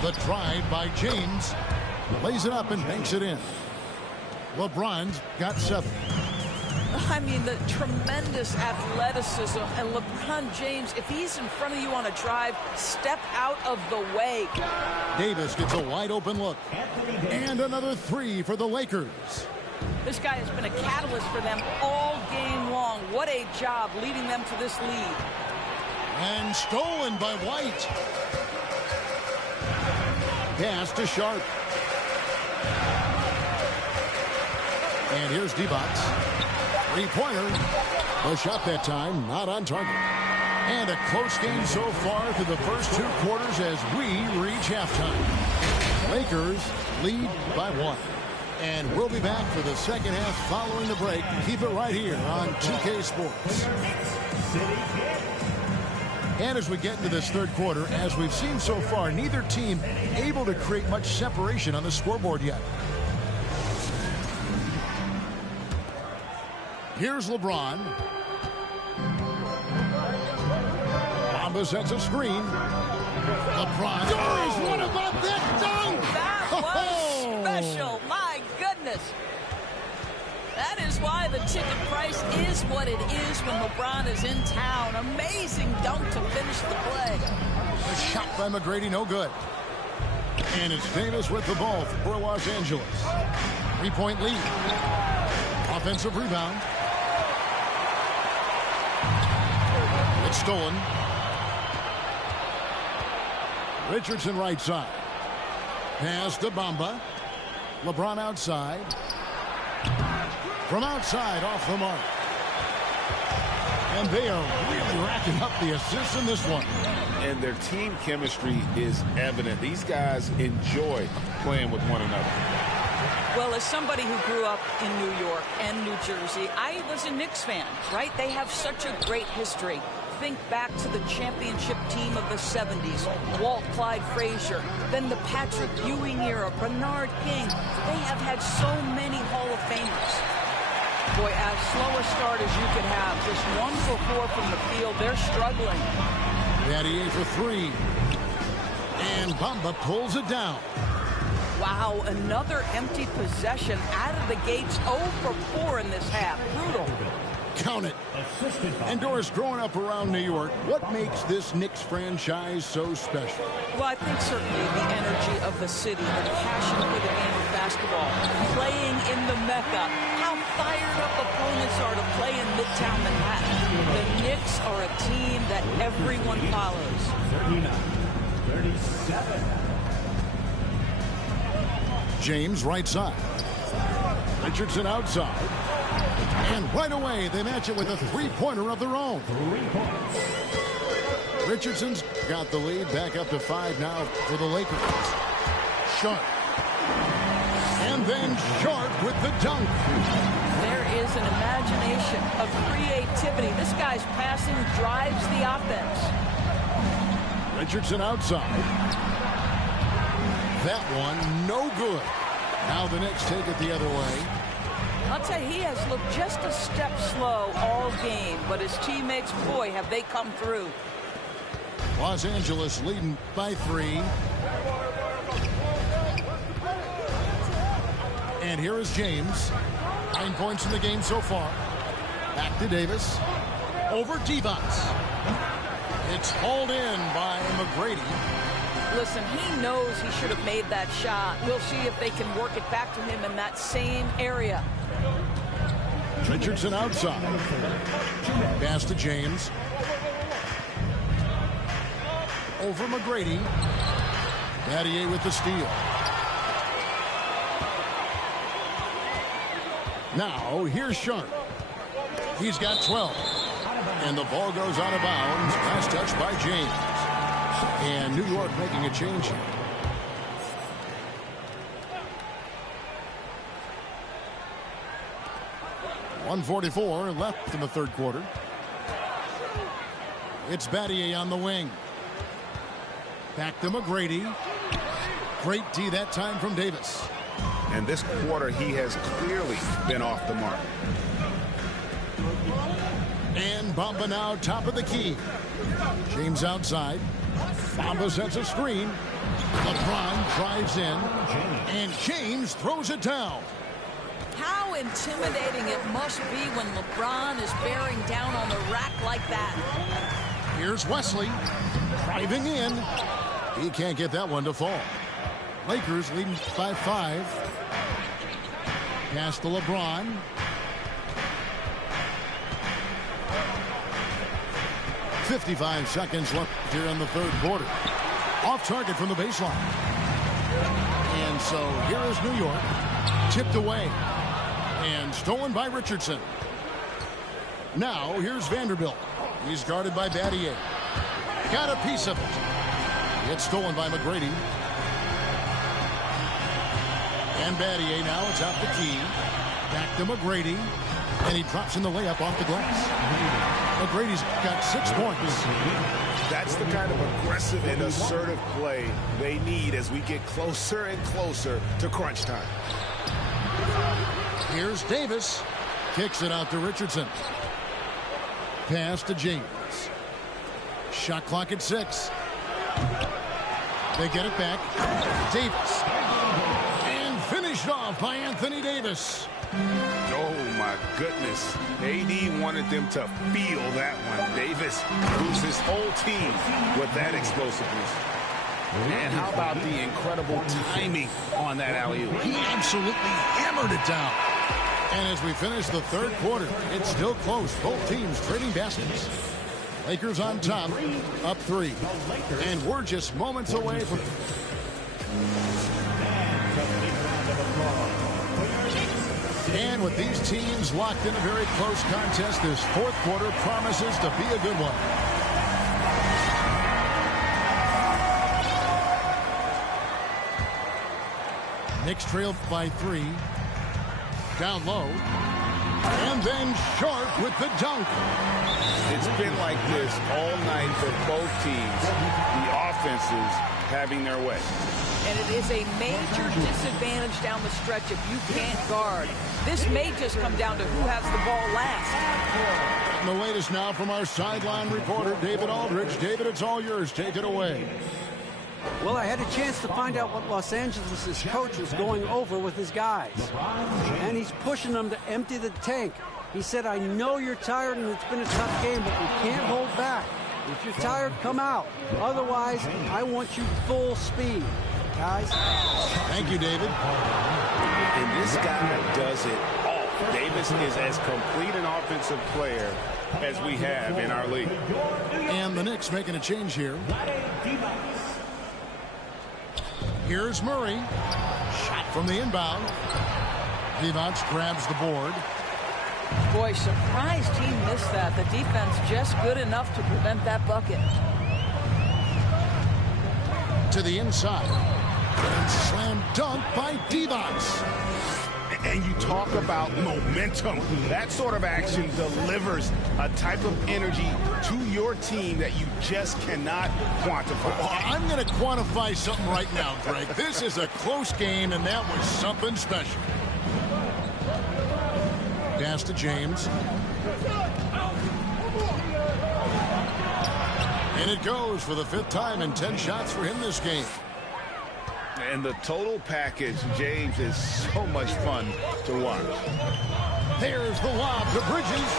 The drive by James. Lays it up and banks it in. LeBron's got 7. I mean, the tremendous athleticism. And LeBron James, if he's in front of you on a drive, step out of the way. Davis gets a wide open look. And another 3 for the Lakers. This guy has been a catalyst for them all game long. What a job leading them to this lead. And stolen by White. Pass to Sharp. And here's Divac. 3-pointer. The shot that time, not on target. And a close game so far through the first 2 quarters as we reach halftime. Lakers lead by 1. And we'll be back for the second half following the break. Keep it right here on 2K Sports. And as we get into this third quarter, as we've seen so far, neither team able to create much separation on the scoreboard yet. Here's LeBron. Bamba sets a screen. LeBron. Doris, what about that dunk? That was special. My goodness. That is why the ticket price is what it is when LeBron is in town. Amazing dunk to finish the play. A shot by McGrady, no good. And it's Davis with the ball for Los Angeles. 3-point lead. Offensive rebound. It's stolen. Richardson right side. Pass to Bamba. LeBron outside. From outside, off the mark. And they are really racking up the assists in this one. And their team chemistry is evident. These guys enjoy playing with one another. Well, as somebody who grew up in New York and New Jersey, I was a Knicks fan, right? They have such a great history. Think back to the championship team of the 70s, Walt Clyde Frazier, then the Patrick Ewing era, Bernard King. They have had so many Hall of Famers. Boy, as slow a start as you could have, just 1 for 4 from the field. They're struggling. Battier for 3. And Bamba pulls it down. Wow, another empty possession out of the gates. 0 for 4 in this half. Brutal. Count it. And Doris, growing up around New York, what makes this Knicks franchise so special? Well, I think certainly the energy of the city, the passion for the game of basketball, playing in the Mecca, how fired up opponents are to play in Midtown Manhattan. The Knicks are a team that everyone follows. 39-37. James right side. Richardson outside. And right away, they match it with a three-pointer of their own. 3 points. Richardson's got the lead back up to 5 now for the Lakers. Sharp. And then Sharp with the dunk. There is an imagination of creativity. This guy's passing drives the offense. Richardson outside. That one, no good. Now the Knicks take it the other way. I'll tell you, he has looked just a step slow all game, but his teammates, boy, have they come through. Los Angeles leading by 3. And here is James. 9 points in the game so far. Back to Davis. Over Divac. It's hauled in by McGrady. Listen, he knows he should have made that shot. We'll see if they can work it back to him in that same area. Richardson outside. Pass to James. Over McGrady. Battier with the steal. Now, here's Sharp. He's got 12. And the ball goes out of bounds. Last touch by James. And New York making a change here. .144 left in the third quarter. It's Battier on the wing. Back to McGrady. Great D that time from Davis. And this quarter, he has clearly been off the mark. And Bamba now top of the key. James outside. Bamba sets a screen. LeBron drives in. And James throws it down. How intimidating it must be when LeBron is bearing down on the rack like that. Here's Wesley driving in. He can't get that one to fall. Lakers leading by 5. Pass to LeBron. .55 seconds left here in the third quarter. Off target from the baseline. And so here is New York. Tipped away. And stolen by Richardson. Now here's Vanderbilt. He's guarded by Battier. Got a piece of it. It's stolen by McGrady. And Battier now atop the key. Back to McGrady. And he drops in the layup off the glass. McGrady's got 6 points. That's the kind of aggressive and assertive play they need as we get closer and closer to crunch time. Here's Davis. Kicks it out to Richardson. Pass to James. Shot clock at 6. They get it back. Davis. And finished off by Anthony Davis. Oh, my goodness. AD wanted them to feel that one. Davis moves his whole team with that explosiveness. And how about the incredible timing on that alley-oop? He absolutely hammered it down. And as we finish the third quarter, it's still close. Both teams trading baskets. Lakers on top, up 3. And we're just moments away from... And with these teams locked in a very close contest, this fourth quarter promises to be a good one. Knicks trail by 3. Down low. And then Sharp with the dunk. It's been like this all night for both teams. The offenses having their way. And it is a major disadvantage down the stretch if you can't guard. This may just come down to who has the ball last. And the latest now from our sideline reporter, David Aldridge. David, it's all yours. Take it away. Well, I had a chance to find out what Los Angeles' coach was going over with his guys. And he's pushing them to empty the tank. He said, I know you're tired and it's been a tough game, but we can't hold back. If you're tired, come out. Otherwise, I want you full speed. Guys. Thank you, David. And this guy does it all. Davis is as complete an offensive player as we have in our league. And the Knicks making a change here. Here's Murray. Shot from the inbound. Divac grabs the board. Boy, surprised he missed that. The defense just good enough to prevent that bucket. To the inside. And slam dunk by Divac. And you talk about momentum. That sort of action delivers a type of energy to your team that you just cannot quantify. Well, I'm going to quantify something right now, Greg. This is a close game, and that was something special. Pass to James. And it goes for the 5th time and 10 shots for him this game. And the total package, James, is so much fun to watch. There's the lob to Bridges.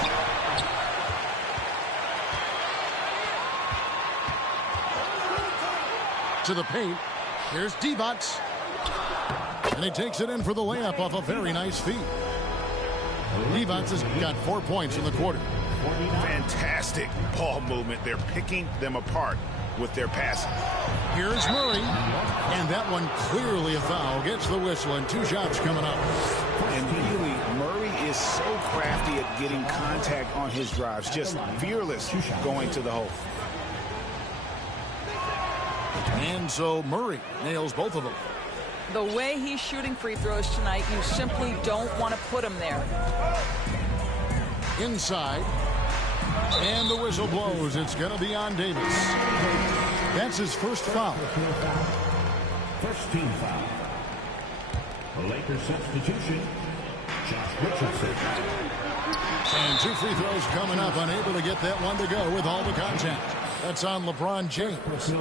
To the paint. Here's Divac. And he takes it in for the layup off a very nice feed. Divac has got 4 points in the quarter. Fantastic ball movement. They're picking them apart with their passing. Here's Murray. And that one clearly a foul. Gets the whistle and 2 shots coming up. And really, Murray is so crafty at getting contact on his drives. Just fearless going to the hole. And so Murray nails both of them. The way he's shooting free throws tonight, you simply don't want to put him there. Inside. And the whistle blows. It's going to be on Davis. That's his first foul. First team foul. The Lakers substitution, Josh Richardson. And 2 free throws coming up. Unable to get that one to go with all the contact. That's on LeBron James.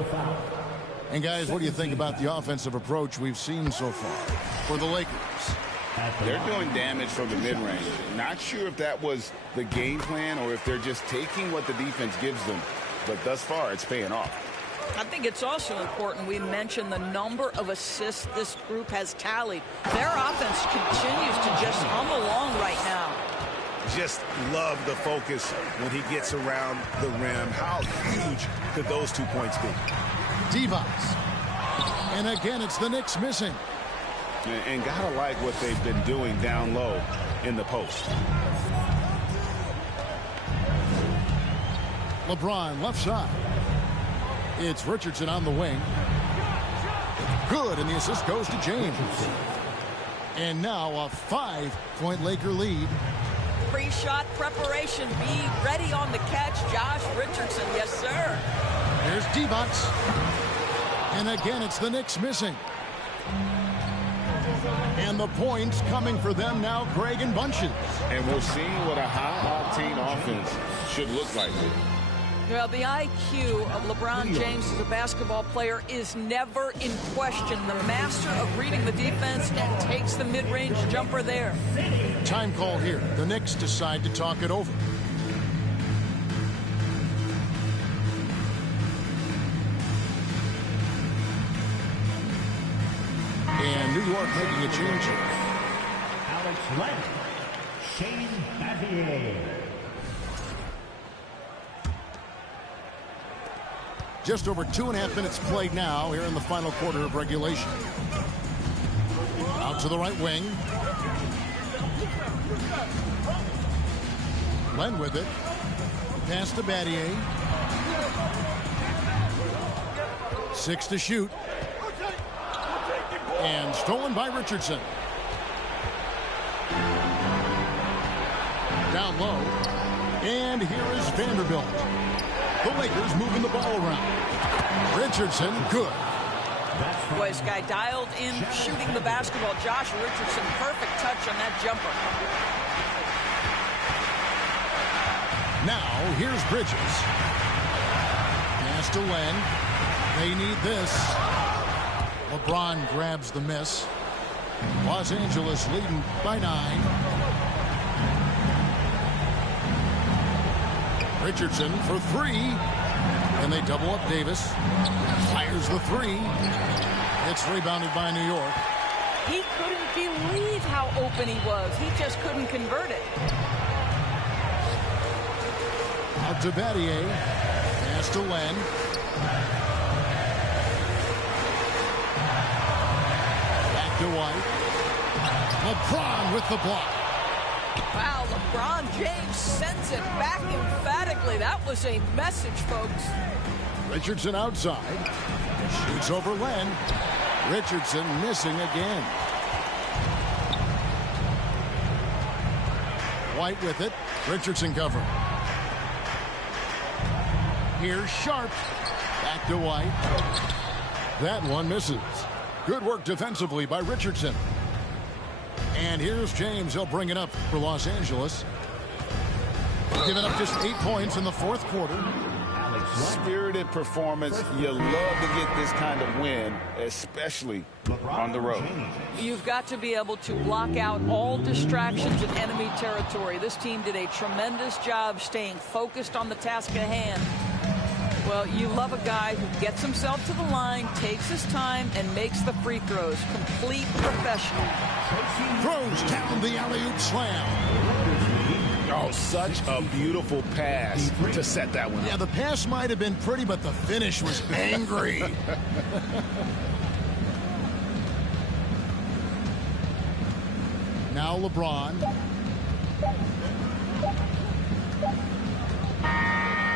And guys, what do you think about the offensive approach we've seen so far for the Lakers? They're doing damage from the mid-range. Not sure if that was the game plan or if they're just taking what the defense gives them. But thus far, it's paying off. I think it's also important we mention the number of assists this group has tallied. Their offense continues to just hum along right now. Just love the focus when he gets around the rim. How huge could those 2 points be? Divac. And again, it's the Knicks missing. And gotta like what they've been doing down low in the post. LeBron left side. It's Richardson on the wing. Good, and the assist goes to James. And now a 5-point Laker lead. Pre-shot preparation. Be ready on the catch. Josh Richardson. Yes, sir. There's Divac. And again, it's the Knicks missing. And the points coming for them now, Greg and bunches. And we're seeing what a high-octane offense should look like. Well, the IQ of LeBron James as a basketball player is never in question. The master of reading the defense and takes the mid-range jumper there. Time call here. The Knicks decide to talk it over. And New York making a change here. Alex Len, Shane Battier. Just over 2.5 minutes played now here in the final quarter of regulation. Out to the right wing. Len with it. Pass to Battier. 6 to shoot. And stolen by Richardson. Down low. And here is Vanderbilt. The Lakers moving the ball around. Richardson, good. Boy, this guy dialed in shooting the basketball. Josh Richardson, perfect touch on that jumper. Now, here's Bridges. Pass to Len. They need this. LeBron grabs the miss. Los Angeles leading by 9. Richardson for 3. And they double up Davis. Fires the 3. It's rebounded by New York. He couldn't believe how open he was. He just couldn't convert it. Out to Battier. Pass to Len. Back to White. LeBron with the block. Wow, LeBron James sends it back emphatically. That was a message, folks. Richardson outside. Shoots over Len. Richardson missing again. White with it. Richardson cover. Here's Sharp. Back to White. That one misses. Good work defensively by Richardson. And here's James. He'll bring it up for Los Angeles. Giving up just 8 points in the fourth quarter. Spirited performance. You love to get this kind of win, especially on the road. You've got to be able to block out all distractions in enemy territory. This team did a tremendous job staying focused on the task at hand. Well, you love a guy who gets himself to the line, takes his time, and makes the free throws. Complete professional. Throws down the alley-oop slam. Oh, such a beautiful pass to set that one up. Yeah, the pass might have been pretty, but the finish was angry. Now LeBron.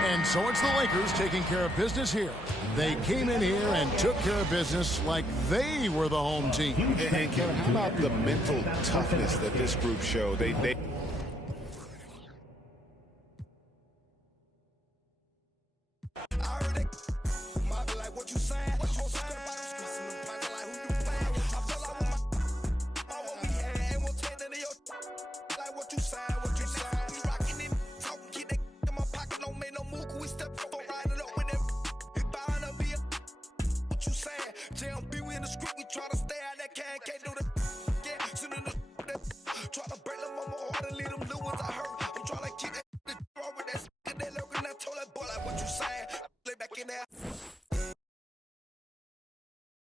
And so it's the Lakers taking care of business here. They came in here and took care of business like they were the home team. And Kevin, how about the mental toughness that this group showed? They